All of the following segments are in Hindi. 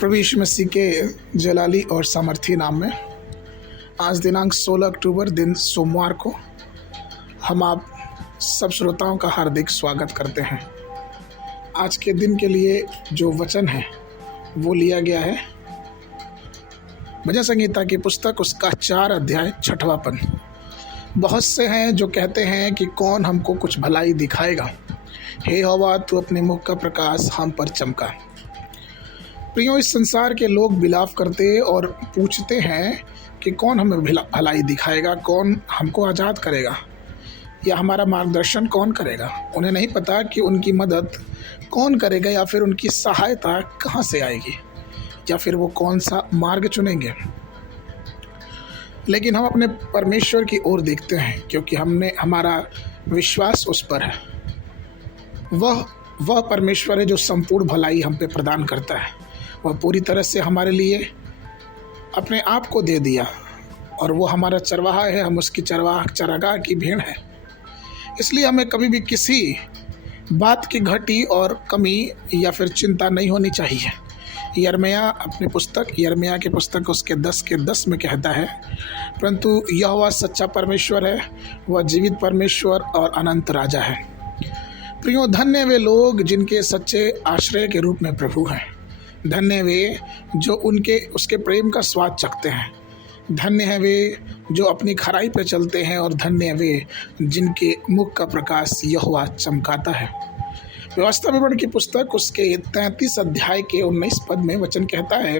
प्रभु यीशु मसीह के जलाली और सामर्थी नाम में आज दिनांक 16 अक्टूबर दिन सोमवार को हम आप सब श्रोताओं का हार्दिक स्वागत करते हैं। आज के दिन के लिए जो वचन है वो लिया गया है भजन संगीता की पुस्तक उसका 4 अध्याय 6वां पद। बहुत से हैं जो कहते हैं कि कौन हमको कुछ भलाई दिखाएगा, हे यहोवा तू अपने मुख का प्रकाश हम पर चमका। प्रियो, इस संसार के लोग बिलाप करते और पूछते हैं कि कौन हमें भलाई दिखाएगा, कौन हमको आज़ाद करेगा या हमारा मार्गदर्शन कौन करेगा। उन्हें नहीं पता कि उनकी मदद कौन करेगा या फिर उनकी सहायता कहाँ से आएगी या फिर वो कौन सा मार्ग चुनेंगे। लेकिन हम अपने परमेश्वर की ओर देखते हैं क्योंकि हमारा विश्वास उस पर है। वह परमेश्वर है जो संपूर्ण भलाई हम पे प्रदान करता है। वह पूरी तरह से हमारे लिए अपने आप को दे दिया और वो हमारा चरवाहा है, हम उसकी चरागाह की भेड़ है। इसलिए हमें कभी भी किसी बात की घटी और कमी या फिर चिंता नहीं होनी चाहिए। यिर्मयाह की पुस्तक उसके 10 में कहता है, परंतु यहोवा सच्चा परमेश्वर है, वह जीवित परमेश्वर और अनंत राजा है। प्रियो, धन्य वे लोग जिनके सच्चे आश्रय के रूप में प्रभु हैं। धन्य वे जो उसके प्रेम का स्वाद चखते हैं। धन्य है वे जो अपनी खराई पर चलते हैं और धन्य है वे जिनके मुख का प्रकाश यहोवा चमकाता है। व्यवस्था विवरण की पुस्तक उसके 33 अध्याय के 19 पद में वचन कहता है,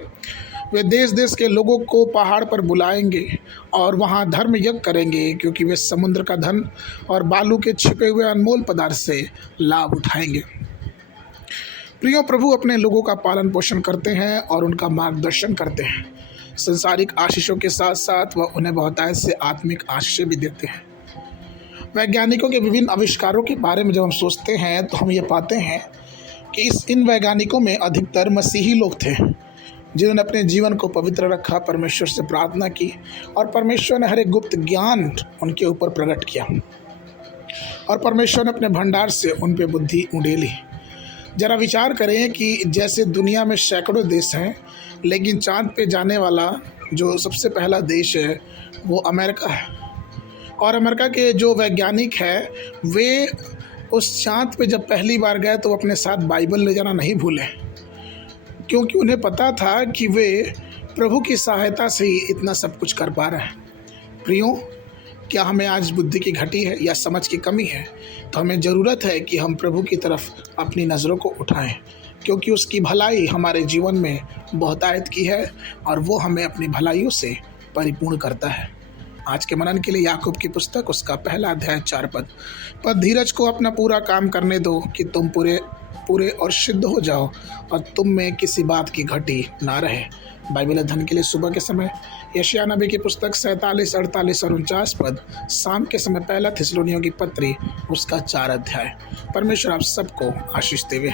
वे देश देश के लोगों को पहाड़ पर बुलाएंगे और वहाँ धर्म यज्ञ करेंगे, क्योंकि वे समुद्र का धन और बालू के छिपे हुए अनमोल पदार्थ से लाभ उठाएंगे। प्रियो, प्रभु अपने लोगों का पालन पोषण करते हैं और उनका मार्गदर्शन करते हैं। संसारिक आशीषों के साथ साथ वह उन्हें बहुतायत से आत्मिक आशीषें भी देते हैं। वैज्ञानिकों के विभिन्न आविष्कारों के बारे में जब हम सोचते हैं तो हम ये पाते हैं कि इन वैज्ञानिकों में अधिकतर मसीही लोग थे जिन्होंने अपने जीवन को पवित्र रखा, परमेश्वर से प्रार्थना की और परमेश्वर ने हर एक गुप्त ज्ञान उनके ऊपर प्रकट किया और परमेश्वर ने अपने भंडार से उन पे बुद्धि उंडेली। जरा विचार करें कि जैसे दुनिया में सैकड़ों देश हैं, लेकिन चांद पे जाने वाला जो सबसे पहला देश है वो अमेरिका है। और अमेरिका के जो वैज्ञानिक हैं वे उस चांद पे जब पहली बार गए तो अपने साथ बाइबल ले जाना नहीं भूले, क्योंकि उन्हें पता था कि वे प्रभु की सहायता से ही इतना सब कुछ कर पा रहे हैं। प्रियो, क्या हमें आज बुद्धि की घटी है या समझ की कमी है, तो हमें ज़रूरत है कि हम प्रभु की तरफ अपनी नज़रों को उठाएं, क्योंकि उसकी भलाई हमारे जीवन में बहुतायत की है और वो हमें अपनी भलाइयों से परिपूर्ण करता है। आज के मनन के लिए याकूब की पुस्तक उसका 1 अध्याय 4 पद। धीरज को अपना पूरा काम करने दो कि तुम पूरे और सिद्ध हो जाओ और तुम में किसी बात की घटी ना रहे। बाइबल अध्ययन के लिए सुबह के समय यशायाह नबी की पुस्तक 47, 48 और 49 पद। शाम के समय 1 थिस्सलुनीयों की पत्री उसका 4 अध्याय। परमेश्वर आप सबको आशीष देवे।